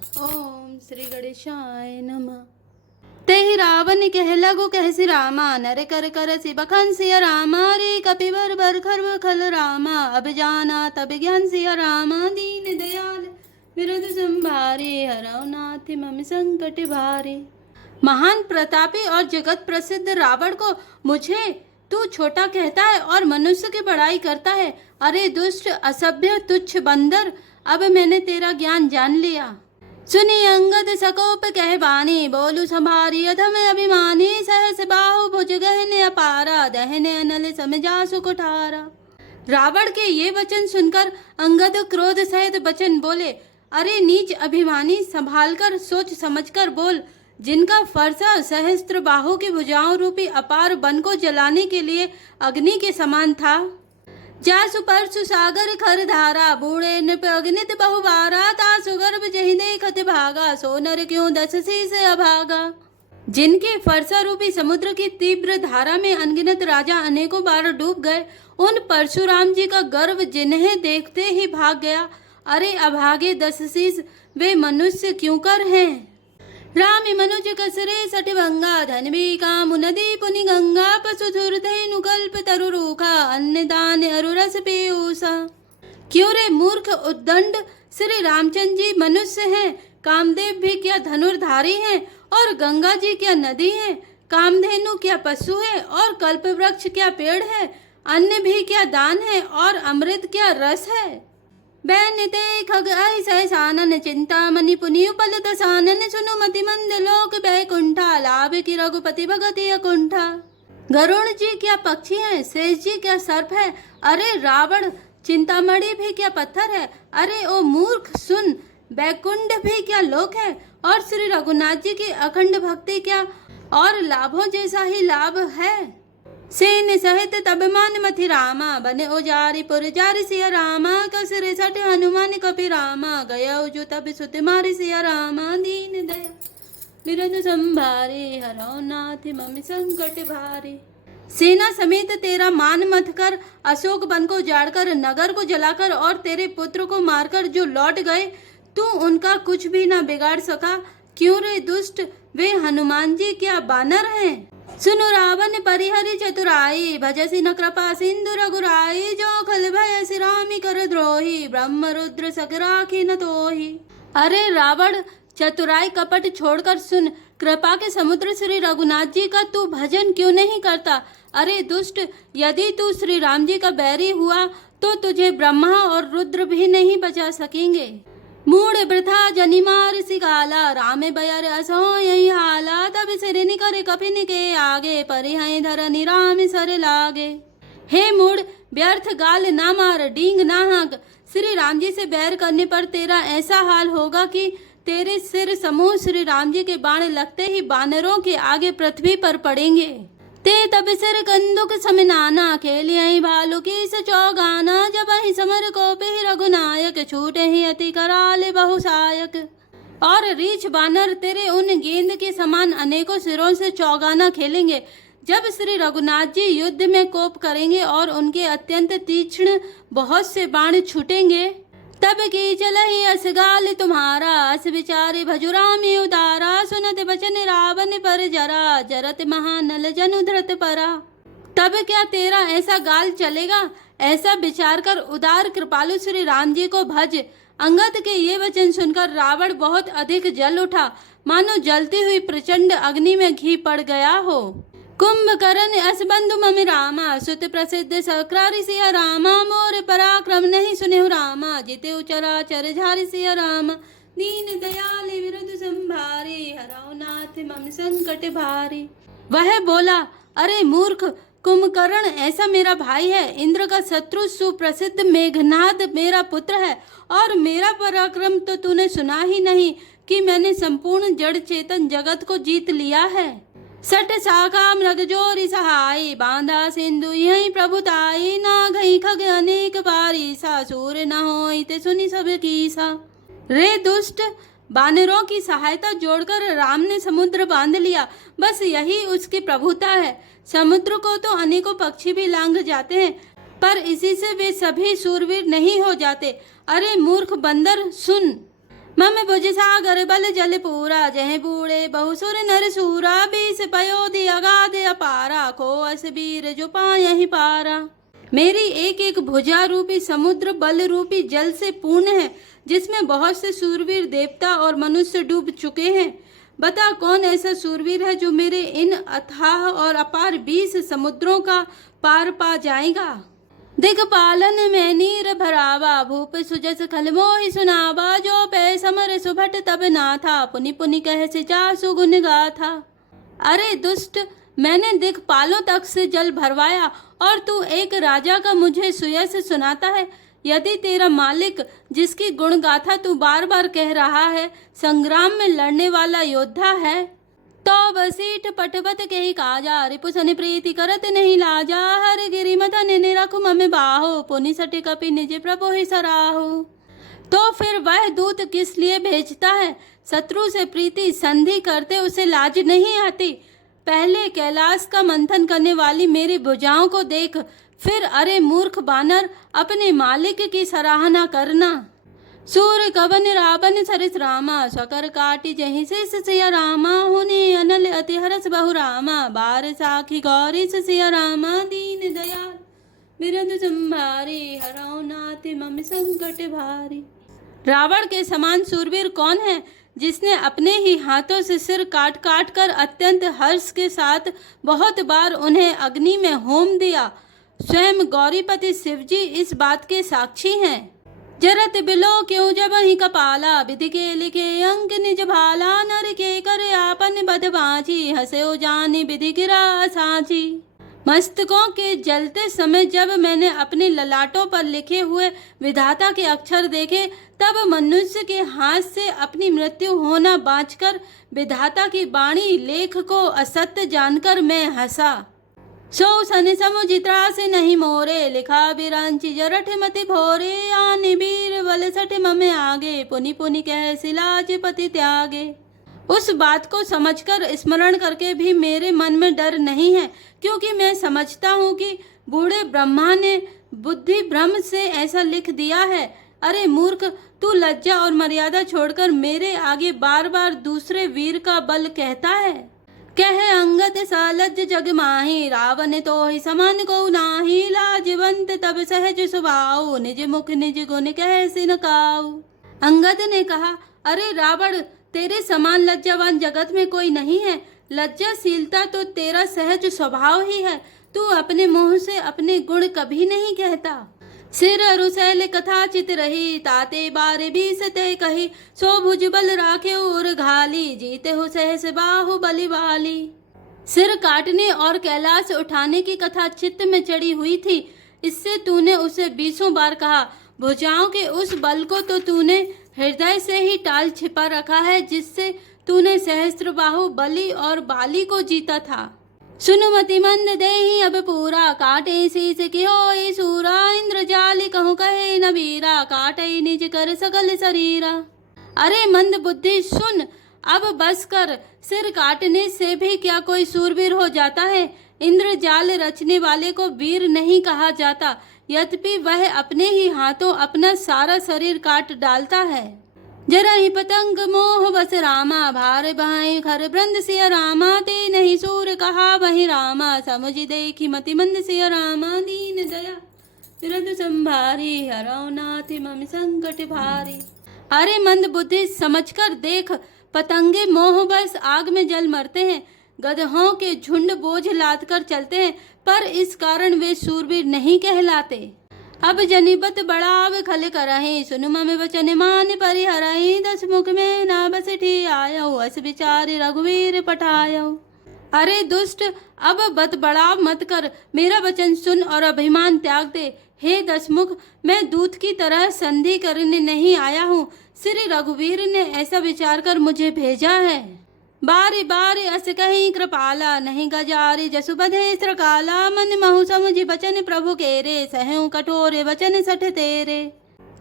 ओम श्री गणेशाय नमः। तेहि रावण कह लगो कहसि रामा, नर कर कर सि बखन सिय रामा, रे कपि बर बर खर खल रामा, अब जाना तब ज्ञान सिय रामा, दीन दयाल विरद संभारे, हरौ नाथ मम संकट भारे। महान प्रतापी और जगत प्रसिद्ध रावण को मुझे तू छोटा कहता है और मनुष्य की बड़ाई करता है। अरे दुष्ट असभ्य तुच्छ बंदर, अब मैंने तेरा ज्ञान जान लिया। सुनी अंगद सकोप कह बानी, बोलू संभारी अधम अभिमानी, सहस बाहु भुज गहने अपारा, दहने अनल समझा कुठारा। रावण के ये वचन सुनकर अंगद क्रोध सहित वचन बोले, अरे नीच अभिमानी, संभाल कर सोच समझकर बोल। जिनका फरसा सहस्त्र बाहु की भुजाओं रूपी अपार वन को जलाने के लिए अग्नि के समान था। जासु परसु सागर खर धारा, बूढ़े नृप अग्नित बहुबारा, तासु गर्भ जहि देखत भागा, सो नर क्यों दस शीस अभागा। जिनके फरसा रूपी समुद्र की तीव्र धारा में अनगिनत राजा अनेकों बार डूब गए, उन परशुराम जी का गर्व जिन्हें देखते ही भाग गया। अरे अभागे 10 शीस वे मनुष्य क्यों कर हैं। राम मनुज कसरे सटिभंगा, धन भी काम नदी पुनि गंगा, पशुधुर धेनु कल्प तरु रूखा, अन्न दान अरुरस पीयूषा। क्यों रे मूर्ख उद्दंड, श्री रामचंद्र जी मनुष्य हैं, कामदेव भी क्या धनुर्धारी हैं, और गंगा जी क्या नदी है, कामधेनु क्या पशु है, और कल्प वृक्ष क्या पेड़ है, अन्न भी क्या दान है, और अमृत क्या रस है। बैनिते खग ऐ सानन, चिंता मणि पुनि उपल दसानन, सुनु मति मंद लोक बैकुंठा, लाभ की रघुपति भगति अकुंठा। गरुण जी क्या पक्षी हैं, शेष जी क्या सर्प है, अरे रावण चिंतामणि भी क्या पत्थर है। अरे ओ मूर्ख सुन, बैकुंठ भी क्या लोक है, और श्री रघुनाथ जी की अखंड भक्ति क्या और लाभों जैसा ही लाभ है। सेन सहित तब मान मथि रामा, बने उजारी पुर जारी सिया रामा, कसरे सट हनुमान कपि रामा, गया जो तब सुत मारी सिया रामा, दीन दया विरद संभारे, हरौ नाथ मम संकट भारे। सेना समेत तेरा मान मथ कर अशोक वन को उजाड़कर, नगर को जलाकर और तेरे पुत्र को मारकर जो लौट गए, तू उनका कुछ भी न बिगाड़ सका। क्यों रे दुष्ट, वे हनुमान जी क्या बानर हैं। सुनु रावण परिहरि चतुराई, भजसि न कृपा सिंधु रघुराई, जो खल भय सिरामी कर द्रोही, ब्रह्म रुद्र सख राखी न तोही। अरे रावण चतुराई कपट छोड़कर सुन, कृपा के समुद्र श्री रघुनाथ जी का तू भजन क्यों नहीं करता। अरे दुष्ट, यदि तू श्री राम जी का बैरी हुआ तो तुझे ब्रह्मा और रुद्र भी नहीं बचा सकेंगे। मूड वृथा जनि मार सिगाला, राम बयर असो यही हाला, तब सिर निकर कपिन के आगे, परिहै धरनि राम सर लागे। हे मूड, व्यर्थ गाल ना मार, डींग ना हाँक। श्री राम जी से बैर करने पर तेरा ऐसा हाल होगा कि तेरे सिर समूह श्री राम जी के बाण लगते ही बानरों के आगे पृथ्वी पर पड़ेंगे। ते तब सिर कंदुक समिनाना, खेलियहि भालु की चौगाना, जब ही समर को पिहि रघुनायक, छूटे ही अति कराल बहुसायक। और रीछ बानर तेरे उन गेंद के समान अनेकों सिरों से चौगाना खेलेंगे, जब श्री रघुनाथ जी युद्ध में कोप करेंगे और उनके अत्यंत तीक्ष्ण बहुत से बाण छूटेंगे। तब की चलहि अस गाल तुम्हारा, अस विचारे भजुरामी उतारा, सुनत बचन रावण पर जरा, जरत महानल जनु धृत परा। तब क्या तेरा ऐसा गाल चलेगा, ऐसा विचार कर उदार कृपालु श्री राम जी को भज। अंगद के ये वचन सुनकर रावण बहुत अधिक जल उठा, मानो जलती हुई प्रचंड अग्नि में घी पड़ गया हो। कुंभकर्ण असबंधु मम रामा, सुत प्रसिद्ध सक्रारि सिया रामा, मोर पराक्रम नहीं सुनेहु रामा, जिते चराचर झारि सिया रामा, दीन दयाल विरद संभारे, हरौ नाथ मम संकट भारे। वह बोला, अरे मूर्ख कुंभकर्ण ऐसा मेरा भाई है, इंद्र का शत्रु सुप्रसिद्ध मेघनाद मेरा पुत्र है, और मेरा पराक्रम तो तूने सुना ही नहीं कि मैंने संपूर्ण जड़ चेतन जगत को जीत लिया है। सट शाखा मृग जोरी सहाय, बांधा सिंधु यही प्रभुताई, ना घई खग अनेक पारी, सासुर न होई ते सुनी सब कीसा। रे दुष्ट, बानरों की सहायता जोड़कर राम ने समुद्र बांध लिया, बस यही उसकी प्रभुता है। समुद्र को तो अनेकों पक्षी भी लांघ जाते हैं, पर इसी से वे सभी सूरवीर नहीं हो जाते। अरे मूर्ख बंदर सुन, मम भुज सागर बल जल पूरा, जह बूढ़े बहुसुर नर सूरा, बीस पयोधि अगाध अपारा, को अस वीर जो पायहि पारा। मेरी एक एक भुजा रूपी समुद्र बल रूपी जल से पूर्ण है, जिसमें बहुत से सूरवीर देवता और मनुष्य डूब चुके हैं। बता कौन ऐसा सूरवीर है जो मेरे इन अथाह और अपार 20 समुद्रों का पार पा जाएगा। दिक्पालन में नीर भरावा, भूप सुजस खल मोहि सुनावा, जो पै समर सुभट तब ना था, पुनि पुनि कह सिचा सुगुन गाथा। अरे दुष्ट, मैंने दिक्पालों तक से जल भरवाया और तू एक राजा का मुझे सुयस सुनाता है। यदि तेरा मालिक, जिसकी गुण गाथा तू बार बार कह रहा है, संग्राम में लड़ने वाला योद्धा है, तो बसीठ पटवत के ही काजा, रिपुसन प्रीति करत नहीं लाजा, हर गिरि मथन निरखु मम बाहो, पुनि सटि कपि निज प्रभु ही सराहो। तो फिर वह दूत किस लिए भेजता है? शत्रु से प्रीति संधि करते उसे लाज नहीं आती। पहले कैलाश का मंथन करने वाली मेरी भुजाओं को देख, फिर अरे मूर्ख बानर, अपने मालिक की सराहना करना। सूर कवन रावण सरिस रामा, सकर काटी जहि शेष सिया रामा, होने अनल अति हरस बहु रामा, बार साखी गौरी सिया रामा, दीन दयाल बिरंद संभारी, हरौ नाथ मम संकट भारी। रावण के समान सूरवीर कौन है, जिसने अपने ही हाथों से सिर काट काट कर अत्यंत हर्ष के साथ बहुत बार उन्हें अग्नि में होम दिया। स्वयं गौरीपति शिवजी इस बात के साक्षी हैं। जरत बिलो क्यों जब ही कपाला, विधि के लिखे अंक निज भाला, नर के कर आपन बद बाँची, हंसो जानी विधि गिरा साँची। मस्तकों के जलते समय जब मैंने अपने ललाटों पर लिखे हुए विधाता के अक्षर देखे, तब मनुष्य के हाथ से अपनी मृत्यु होना बाँचकर विधाता की वाणी लेख को असत्य जानकर मैं हंसा। सो सन समुजित्रा से नहीं मोरे, लिखा बिरांची जरठ मति भोरे, आने वीर बल सठ ममे आगे, पुनि पुनि कह सिलाज पति त्यागे। उस बात को समझकर स्मरण करके भी मेरे मन में डर नहीं है, क्योंकि मैं समझता हूँ कि बूढ़े ब्रह्मा ने बुद्धि भ्रम से ऐसा लिख दिया है। अरे मूर्ख, तू लज्जा और मर्यादा छोड़कर मेरे आगे बार बार दूसरे वीर का बल कहता है। कह अंगद सालज जग माही, रावण तो ही समान को नाही, लाजवंत तब सहज स्वभाव, निज मुख निज गुण कह सिन काऊ। अंगद ने कहा, अरे रावण, तेरे समान लज्जावान जगत में कोई नहीं है। लज्जाशीलता तो तेरा सहज स्वभाव ही है। तू अपने मुंह से अपने गुण कभी नहीं कहता। सिर रुसैल कथा चित रही, ताते बारे बीसते कही, सो भुज बल राखे और घाली, जीते हो सहस बाहु बलि वाली। सिर काटने और कैलाश उठाने की कथा चित्त में चढ़ी हुई थी, इससे तूने उसे 20 बार कहा। भुजाओं के उस बल को तो तूने हृदय से ही टाल छिपा रखा है, जिससे तूने सहस्त्रबाहु बलि और बाली को जीता था। सुनुमति मंद देहि अब पूरा, काटे शीस की होई सूरा, इंद्रजाली कहूँ कहे न वीरा, काटे निज कर सकल शरीरा। अरे मंद बुद्धि सुन, अब बस कर। सिर काटने से भी क्या कोई सूरवीर हो जाता है? इंद्रजाल रचने वाले को वीर नहीं कहा जाता, यद्यपि वह अपने ही हाथों अपना सारा शरीर काट डालता है। जरा ही पतंग मोह बस रामा, भार भाई खर ब्रंद सिया रामा, ते नहीं सूर कहा वही रामा, समझ देखी मति मंद सिया रामा, दीन दया बिरंद संभारी, हरौ नाथ मम संकट भारी। अरे मंद बुद्धि, समझकर देख, पतंगे मोह बस आग में जल मरते हैं, गधों के झुंड बोझ लाद कर चलते हैं, पर इस कारण वे सूरवीर नहीं कहलाते। अब जनिबत बड़ाव खल करहि, सुन मम वचन मान परिहरहि, 10 मुख में ना बसठी आयो, अस विचार रघुवीर पठायो। अरे दुष्ट, अब बत बढ़ाव मत कर, मेरा वचन सुन और अभिमान त्याग दे। हे 10 मुख, मैं दूत की तरह संधि करने नहीं आया हूँ। श्री रघुवीर ने ऐसा विचार कर मुझे भेजा है। बारी बारी अस कहीं कृपाला, नहीं गजारी जसु बधे काला, मन महु समझी बचन प्रभु केरे, सहु कठोरे वचन सठ तेरे।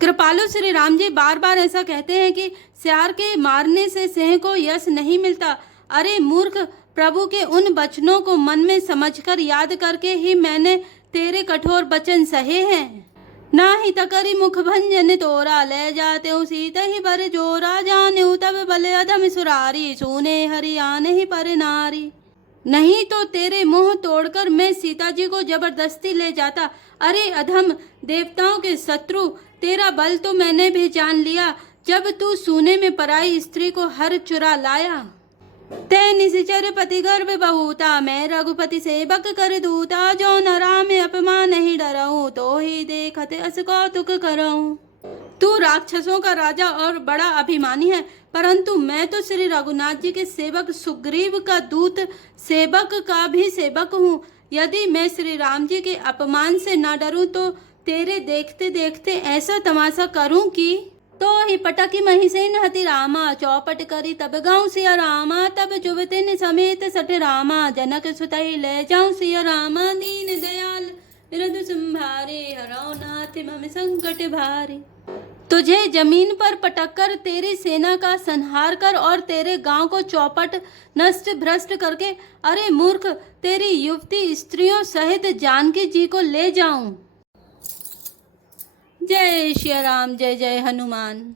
कृपालु श्री राम जी बार बार ऐसा कहते हैं कि सियार के मारने से सिंह को यश नहीं मिलता। अरे मूर्ख, प्रभु के उन वचनों को मन में समझकर याद करके ही मैंने तेरे कठोर वचन सहे हैं। नाही तकरी मुख भंजन तोरा, ले जाते सीत ही पर जोरा, जाने तब बल अधम सुरारी, सुने हरि आने ही पर नारी। नहीं तो तेरे मुंह तोड़कर मैं सीता जी को जबरदस्ती ले जाता। अरे अधम, देवताओं के शत्रु, तेरा बल तो मैंने भी जान लिया जब तू सूने में पराई स्त्री को हर चुरा लाया। तै निशिचर पति गर्भ बहुता, मैं रघुपति सेवक कर दूता, जो नरा में अपमान नहीं डराऊं, तो ही देखत अस कौतुक कराऊं। तू राक्षसों का राजा और बड़ा अभिमानी है, परंतु मैं तो श्री रघुनाथ जी के सेवक सुग्रीव का दूत, सेवक का भी सेवक हूँ। यदि मैं श्री राम जी के अपमान से न डरूं तो तेरे देखते देखते ऐसा तमाशा करूं कि तो ही पटकी महिषेन हति रामा, चौपट करी तब गाँव सिया रामा, तब जुवतिन समेत सठ रामा, जनक सुतई ले जाऊं सिया रामा, दीन दयाल बिरधु संभारे, हरौ नाथ मम संकट भारे। तुझे जमीन पर पटककर तेरी सेना का संहार कर और तेरे गांव को चौपट नष्ट भ्रष्ट करके, अरे मूर्ख, तेरी युवती स्त्रियों सहित जानकी जी को ले जाऊं। जय श्री राम, जय जय हनुमान।